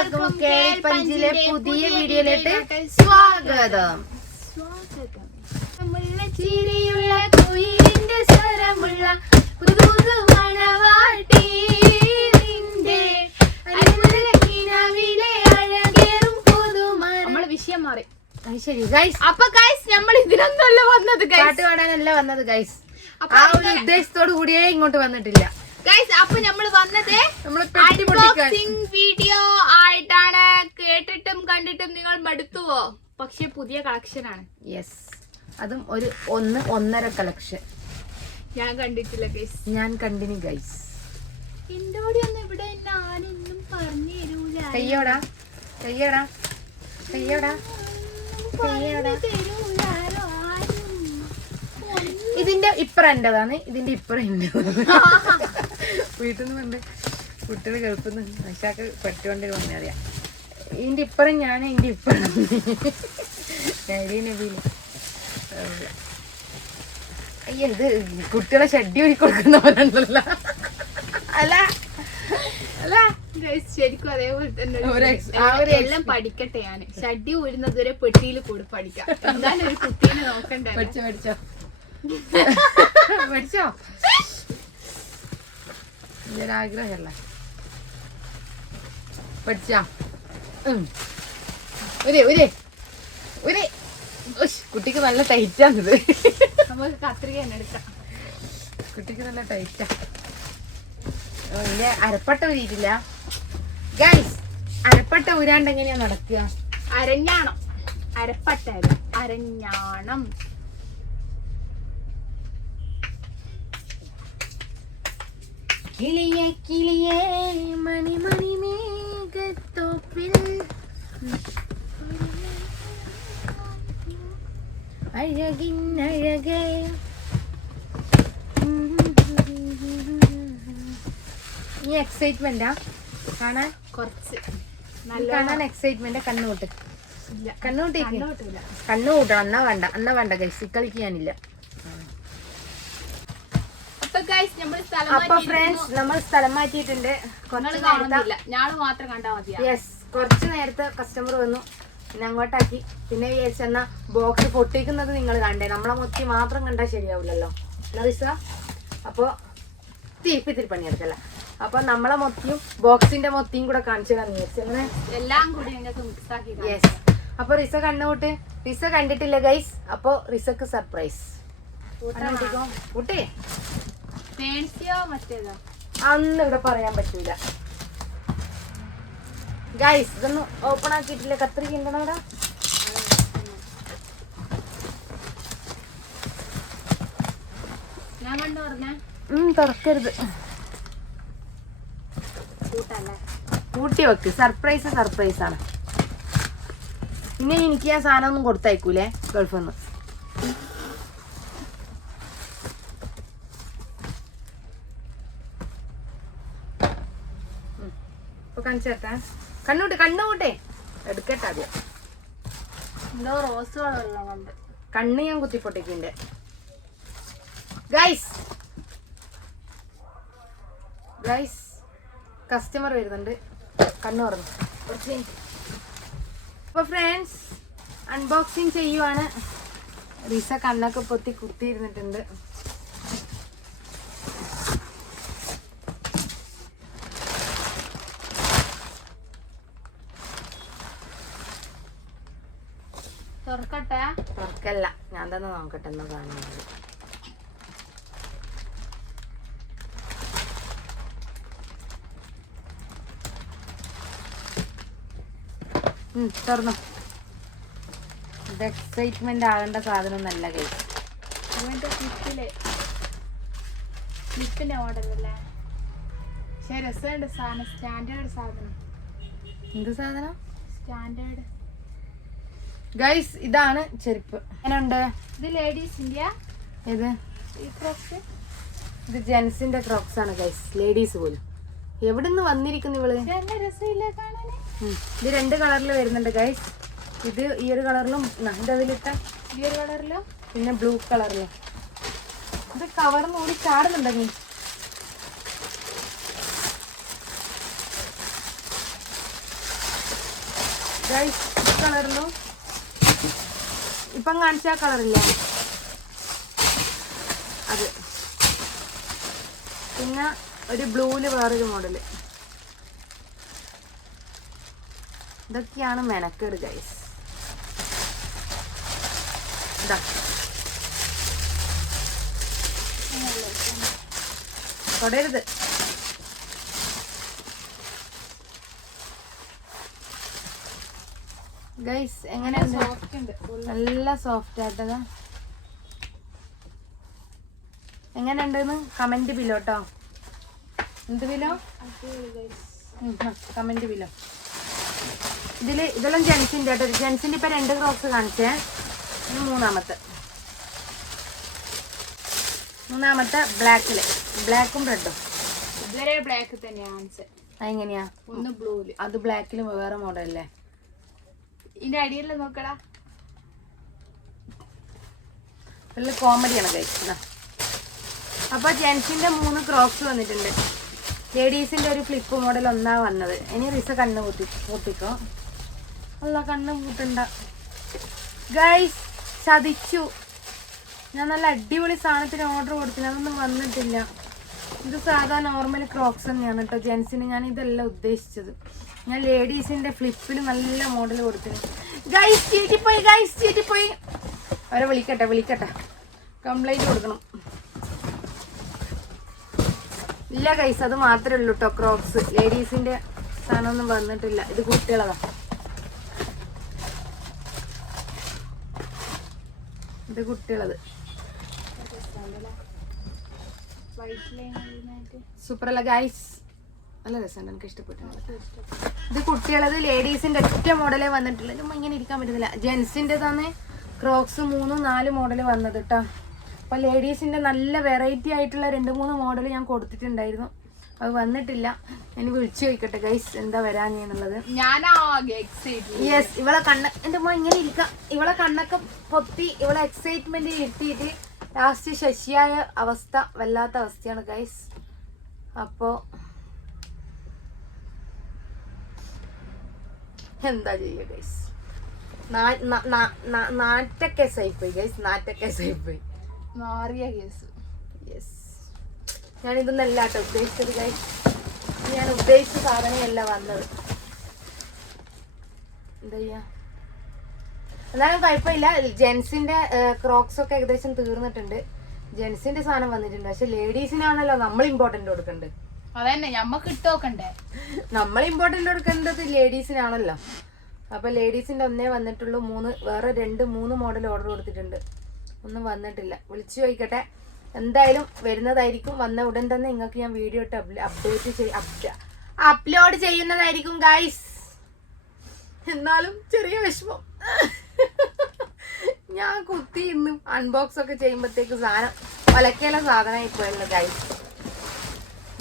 എല്ലാവർക്കും കേൾപ്പഞ്ചിലെ പുതിയ വീഡിയോയിലേക്ക് സ്വാഗതം. ചിരിയുള്ള കുയിലിന്റെ സ്വരമുള്ള മണവാട്ടി. നമ്മൾ വിഷയം മാറി. ശരി ഗൈസ് അപ്പൊ ഗൈസ് നമ്മൾ ഇതിനൊന്നല്ല വന്നത് പാട്ട് പാടാനല്ല വന്നത് ഗൈസ് അപ്പൊ ആ ഒരു ഉദ്ദേശത്തോടു കൂടിയേ ഇങ്ങോട്ട് വന്നിട്ടില്ല. ഗൈസ് അപ്പൊ നമ്മൾ വന്നത് അൺബോക്സിംഗ് വീഡിയോ ആയിട്ടാണ്. കേട്ടിട്ടും കണ്ടിട്ടും നിങ്ങൾ മടുത്തുവോ? പക്ഷെ പുതിയ കളക്ഷൻ ആണ്. യെസ് അതും ഒരു ഒന്ന് ഒന്നര കളക്ഷൻ ഞാൻ കണ്ടിട്ടില്ല ഗൈസ് ഞാൻ കണ്ടിനി ഗൈസ് എന്നോട് ഒന്നും ഇവിടെ ഞാനൊന്നും പറഞ്ഞു തരൂല. കയ്യോടാ. കയ്യോടാ. കയ്യോടാ. കയ്യോടാ. തരൂലാരോ ആരും. ഇതിന്റെ ഇപ്പറ എന്റേതാണ്. ഇതിന്റെ ഇപ്പറ എന്റേതാണ്. വീട്ടിൽ നിന്ന് പണ്ട് കുട്ടികൾ കേൾക്കുന്നു അശാക്ക് പെട്ടുകൊണ്ട് വന്നറിയാം ഇതിന്റെ ഇപ്പറം ഞാൻ ഇതിന്റെ ഇപ്പറം. നബീൽ അയ്യ ഇത് കുട്ടികളെ ഷഡ്ഡി ഒരുക്കി കൊടുക്കുന്ന പോലെ ഉണ്ടല്ലോ അല്ല അല്ല ശരിക്കും അതേപോലെ തന്നെ എല്ലാം പഠിക്കട്ടെ ഞാൻ ഷഡ്ഡി ഊരുന്നത് വരെ പെട്ടിയിൽ കൂടി പഠിക്കാം. എന്തായാലും ഒരു കുട്ടീനെ നോക്കണ്ടേ? പഠിച്ചോ പഠിച്ചോ. പഠിച്ചോ? ഇതൊരാഗ്രഹമല്ല പഠിച്ചാ. ഉം. ഒരേ ഒരേ ഒരേ. ഉഷ്, കുട്ടിക്ക് നല്ല ടൈറ്റാണിത്. നമുക്ക് കത്രിക തന്നെ എടുക്കാം. കുട്ടിക്ക് നല്ല ടൈറ്റാ. പിന്നെ അരപ്പട്ട ഊരിയിട്ടില്ല ഗൈസ് അരപ്പട്ട ഊരാണ്ട് എങ്ങനെയാ നടക്കുക? അരഞ്ഞാണം. അരപ്പട്ട അരഞ്ഞാണം. കിളിയെ കിളിയെ മണി മണി മേഘത്തോപ്പിൽ. അഴകിന്നഴകേ ഈ എക്സൈറ്റ്മെന്റാ കാണാൻ? കുറച്ച്. കാണാൻ എക്സൈറ്റ്മെന്റ് കണ്ണുകൂട്ടേക്ക് കണ്ണോട്ടില്ല കണ്ണു കൂട്ടണം എന്നാ വേണ്ട. എന്നാ വേണ്ട ഗൈസ് കളിക്കാനില്ല അപ്പൊ അപ്പൊ ഫ്രണ്ട്സ് നമ്മൾ സ്ഥലം മാറ്റിയിട്ടുണ്ട്. കുറച്ച് നേരത്തെ കാണുന്നില്ല. ഞാൾ മാത്രം കണ്ടാ മതി യെസ് കുറച്ച് നേരത്തെ കസ്റ്റമർ വന്നു. പിന്നെ അങ്ങോട്ടാക്കി. പിന്നെ വിചാരിച്ചെന്നാ ബോക്സ് പൊട്ടിക്കുന്നത് നിങ്ങൾ കണ്ടേ. നമ്മളെ മൊത്തി മാത്രം കണ്ടാൽ ശരിയാവില്ലല്ലോ ലറിസ അപ്പോൾ തീപ്പി തിരി പണിയെടുക്കല്ല. അപ്പൊ നമ്മളെ മൊത്തിയും ബോക്സിന്റെ മൊത്തിയും കൂടെ കാണിച്ചു തന്നെ എല്ലാം കൂടി യെസ് അപ്പൊ റിസ കണ്ണുകൂട്ട്. റിസ കണ്ടിട്ടില്ല ഗൈസ് അപ്പൊ റിസക്ക് സർപ്രൈസ് കൂട്ടേ. ഫാൻസിയോ മറ്റേതോ? അന്ന് ഇവിടെ പറയാൻ പറ്റൂല. ഗൈസ് ഇതൊന്നും ഓപ്പൺ ആക്കിയിട്ടില്ല? കത്രിക ഉണ്ടോ ഞാൻ കണ്ടു പറഞ്ഞേ? തുറക്കരുത്. കൂട്ടി വെക്ക്. സർപ്രൈസ് സർപ്രൈസ് ആണ്. പിന്നെ എനിക്ക് ആ സാധനം ഒന്നും കൊടുത്തയക്കൂലേ? ഗൾഫിൽ നിന്ന് ഇപ്പൊ കാണിച്ചേട്ടാ. കണ്ണൂട്ട് കണ്ണൂട്ടെ. എടുക്കട്ടെ ആദ്യം. എന്തോ റോസ് കണ്ട്. കണ്ണ് ഞാൻ കുത്തിപ്പൊട്ടിക്കുന്നുണ്ട് ഗൈസ് ഗൈസ് കസ്റ്റമർ വരുന്നുണ്ട്. കണ്ണു തുറന്നു. കുറച്ച് ഫ്രണ്ട്സ് അൺബോക്സിങ് ചെയ്യുവാണ്. റീസ കണ്ണൊക്കെ പൊത്തി കുത്തിയിരുന്നിട്ടുണ്ട്. തുറക്കട്ടെ? തുറക്കല്ല. ഞാൻ തന്നെ നോക്കട്ടെ എന്ന് കാണുന്നത്. തുറന്നോ. ഇത് എക്സൈറ്റ്മെന്റ് ആകേണ്ട സാധനം നല്ല കൈ ഇവന്റെ ക്ലിപ്പിൽ ക്ലിപ്പിന്റെ മോഡൽ അല്ലേ? പക്ഷെ രസമുണ്ട് സാധനം. സ്റ്റാൻഡേർഡ് സാധനം. എന്ത് സാധനം? സ്റ്റാൻഡേർഡ് ഗൈസ് ഇതാണ് ചെരുപ്പ്. എങ്ങനെയുണ്ട് ഇത് ലേഡീസ് ഇന്ത്യ ഏത്? ഈ ക്രോക്സ് ഇത് ജെൻസിന്റെ ക്രോക്സ് ആണ് ഗൈസ് ലേഡീസ് പോലും. എവിടുന്ന് വന്നിരിക്കുന്നു ഇവൾ? ഇത് രണ്ട് കളറിൽ വരുന്നുണ്ട് ഗൈസ് ഇത് ഈ ഒരു കളറിലും ഇത് അതിലിട്ട ഈ ഒരു കളറിലും? പിന്നെ ബ്ലൂ കളറിലും. ഇത് കവർന്ന് ഓടി ചാടുന്നുണ്ടെങ്കിൽ. ഗൈസ് കളറിലും ഇപ്പം കാണിച്ച ആ കളറില്ല? അത്. പിന്നെ ഒരു ബ്ലൂവിൽ വേറൊരു മോഡൽ. ഇതൊക്കെയാണ് മെനക്കേട് ഗൈസ് ഇതാ. തൊടരുത് ഗൈസ് എങ്ങനെയുണ്ട് നല്ല സോഫ്റ്റ് ആയിട്ടതാ. എങ്ങനെയുണ്ടെന്ന് കമന്റ് ബിലോ കേട്ടോ എന്ത് ബിലോ കമന്റ് ബിലോ ഇതിൽ ഇതെല്ലാം ജെൻസിന്റെ കേട്ടോ ജെൻസിന്റെ ഇപ്പൊ രണ്ട് ക്രോക്സ് കാണിച്ചേ. മൂന്നാമത്തെ. മൂന്നാമത്തെ ബ്ലാക്കിൽ ബ്ലാക്കും റെഡും ഇതുവരെ ബ്ലാക്ക് തന്നെയാണ് അതെങ്ങനെയാ? ഒന്ന് ബ്ലൂൽ അത് ബ്ലാക്കിലും വേറെ മോഡലല്ലേ ഇതിന്റെ അടിയിൽ നോക്കടാ. നല്ല കോമഡിയാണ് കഴിക്കുന്നത് അപ്പൊ ജെൻസിന്റെ മൂന്ന് ക്രോക്സ് വന്നിട്ടുണ്ട്. ലേഡീസിന്റെ ഒരു ഫ്ലിപ്പ് മോഡൽ ഒന്നാ വന്നത്. ഇനി റിസ കണ്ണ് കൂട്ടി കൂട്ടിക്കോ അല്ല കണ്ണ് കൂട്ടണ്ട ഗൈസ് ചതിച്ചു. ഞാൻ നല്ല അടിപൊളി സാധനത്തിന് ഓർഡർ കൊടുത്തില്ല. അതൊന്നും വന്നിട്ടില്ല. ഇത് സാധാ നോർമൽ ക്രോക്സ് തന്നെയാണ് കേട്ടോ ജെൻസിന് ഞാൻ ഇതെല്ലാം ഉദ്ദേശിച്ചത്. ഞാൻ ലേഡീസിന്റെ ഫ്ലിപ്പിൽ നല്ല മോഡൽ കൊടുത്തിരുന്നു ചീറ്റിപ്പോയി അവരെ വിളിക്കട്ടെ വിളിക്കട്ടെ. കംപ്ലൈന്റ് കൊടുക്കണം. ഇല്ല ഗൈസ് അത് മാത്രമേ ഉള്ളൂ കേട്ടോ ക്രോക്സ് ലേഡീസിന്റെ സാധനമൊന്നും വന്നിട്ടില്ല. ഇത് കുട്ടികളതാ. ഇത് കുട്ടികളത്. അല്ല ഗൈസ് നല്ല രസമുണ്ട് എനിക്ക് ഇഷ്ടപ്പെട്ടിട്ടുണ്ട്. ഇത് കുട്ടികളത് ലേഡീസിന്റെ ഒറ്റ മോഡലേ വന്നിട്ടില്ല ഇതുമ്മ ഇങ്ങനെ ഇരിക്കാൻ പറ്റുന്നില്ല ജെൻസിന്റെ തന്നെ ക്രോക്സ് മൂന്നും നാല് മോഡൽ വന്നത് കേട്ടോ അപ്പൊ ലേഡീസിന്റെ നല്ല വെറൈറ്റി ആയിട്ടുള്ള രണ്ട് മൂന്ന് മോഡൽ ഞാൻ കൊടുത്തിട്ടുണ്ടായിരുന്നു. അത് വന്നിട്ടില്ല. ഇനി വിളിച്ചു ചോദിക്കട്ടെ ഗൈസ് എന്താ വരാൻ എന്നുള്ളത്. യെസ് ഇവളെ കണ്ണ എന്റെ ഇങ്ങനെ ഇരിക്കാം. ഇവളെ കണ്ണൊക്കെ പൊത്തി ഇവളെ എക്സൈറ്റ്മെന്റ് ഇരുത്തിയിട്ട് ലാസ്റ്റ് ശശിയായ അവസ്ഥ വല്ലാത്ത അവസ്ഥയാണ് ഗൈസ് അപ്പോ എന്താ ചെയ്യുക ഗൈസ് നാറ്റക്കേസായി പോയി ഗൈസ് നാറ്റക്കേസായി പോയി മാറിയ കേസ്. യെസ് ഞാനിതൊന്നല്ല കേട്ടോ ഉദ്ദേശിച്ചത് ഗൈസ് ഞാൻ ഉദ്ദേശിച്ച സാധനമല്ല വന്നത്. എന്താ ചെയ്യാ? എന്നാലും കുഴപ്പമില്ല. ജെൻസിന്റെ ക്രോക്സ് ഒക്കെ ഏകദേശം തീർന്നിട്ടുണ്ട്. ജെൻസിന്റെ സാധനം വന്നിട്ടുണ്ട്. പക്ഷെ ലേഡീസിനാണല്ലോ നമ്മൾ ഇമ്പോർട്ടന്റ് കൊടുക്കേണ്ടത്. അതന്നെ നമ്മക്ക് ഇട്ടോക്കണ്ടേ നമ്മൾ ഇമ്പോർട്ടന്റ് കൊടുക്കേണ്ടത് ലേഡീസിനാണല്ലോ. അപ്പൊ ലേഡീസിന്റെ ഒന്നേ വന്നിട്ടുള്ളൂ. മൂന്ന് വേറെ രണ്ട് മൂന്ന് മോഡൽ ഓർഡർ കൊടുത്തിട്ടുണ്ട്. ഒന്നും വന്നിട്ടില്ല. വിളിച്ചു ചോദിക്കട്ടെ. എന്തായാലും വരുന്നതായിരിക്കും. വന്ന ഉടൻ തന്നെ നിങ്ങൾക്ക് ഞാൻ വീഡിയോ ഇട്ട് അപ്ഡേറ്റ് അപ്ലോഡ് ചെയ്യുന്നതായിരിക്കും ഗൈസ് എന്നാലും ചെറിയ വിഷമം. ഞാൻ കുത്തി ഇന്ന് അൺബോക്സ് ഒക്കെ ചെയ്യുമ്പോഴത്തേക്ക് സാധനം ഒലക്കേല സാധനം പോയല്ലോ ഗൈസ്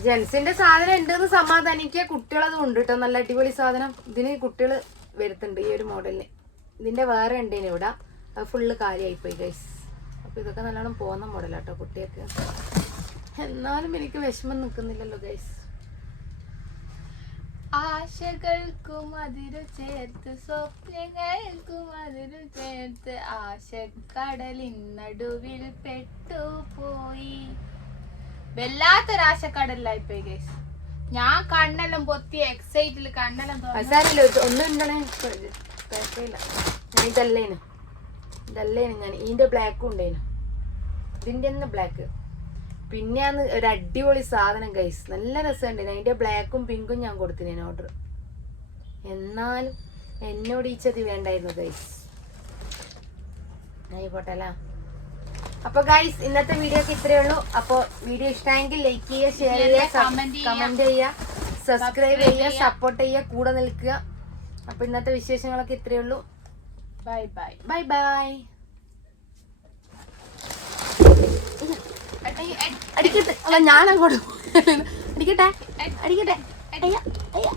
ജെൻസിന്റെ സാധനം ഉണ്ടെന്ന് സമാധാനിക്കുക. കുട്ടികളത് ഉണ്ട് കേട്ടോ നല്ല അടിപൊളി സാധനം. ഇതിന് കുട്ടികൾ വരുത്തുണ്ട് ഈ ഒരു മോഡലിന്. ഇതിന്റെ വേറെ ഉണ്ടേന് ഇവിടെ. അത് ഫുള്ള് കാര്യമായിപ്പോയി ഗൈസ് അപ്പൊ ഇതൊക്കെ നല്ലോണം പോകുന്ന മോഡലാട്ടോ കുട്ടിയൊക്കെ എന്നാലും എനിക്ക് വിഷമം നിൽക്കുന്നില്ലല്ലോ ഗൈസ് ആശകൾക്കും അതിരു ചേർത്ത് സ്വപ്നങ്ങൾക്കും അതിരു ചേർത്ത് ആശക്കടലിന്നടുവിൽ പെട്ടുപോയി. വല്ലാത്തൊരാശക്കടലിലായി പോയി ഗേസ് ഞാൻ കണ്ണെല്ലാം പൊത്തി എക്സൈറ്റിൽ കണ്ണെല്ലാം ഒന്നും ഉണ്ടണേ കുഴപ്പമില്ല ഞാൻ ഇതിന്റെ ബ്ലാക്ക് ഉണ്ടേനു ഇതിന്റെ തന്നെ ബ്ലാക്ക് അന്ന് ഒരു അടിപൊളി സാധനം കൈസ് നല്ല രസമുണ്ട്. അതിന്റെ ബ്ലാക്കും പിങ്കും ഞാൻ കൊടുത്തിന് ഓർഡർ എന്നാലും എന്നോട് ഈ ചതി വേണ്ടായിരുന്നു ഗൈസ് ആയിക്കോട്ടെ അല്ല? അപ്പൊ ഗൈസ് ഇന്നത്തെ വീഡിയോക്ക് ഇത്രയേ ഉള്ളൂ. അപ്പൊ വീഡിയോ ഇഷ്ടമെങ്കിൽ ലൈക്ക് ചെയ്യുക ഷെയർ ചെയ്യുക കമന്റ് ചെയ്യുക സബ്സ്ക്രൈബ് ചെയ്യുക. സപ്പോർട്ട് ചെയ്യുക കൂടെ നിൽക്കുക. അപ്പൊ ഇന്നത്തെ വിശേഷങ്ങളൊക്കെ ഇത്രയേ ഉള്ളൂ. ബൈ ബൈ ബൈ ബൈ അടിക്കട്ടെ. അല്ല ഞാൻ അങ്ങോട്ട് അടിക്കട്ടെ. അടിക്കട്ടെ. അയ്യ അയ്യ.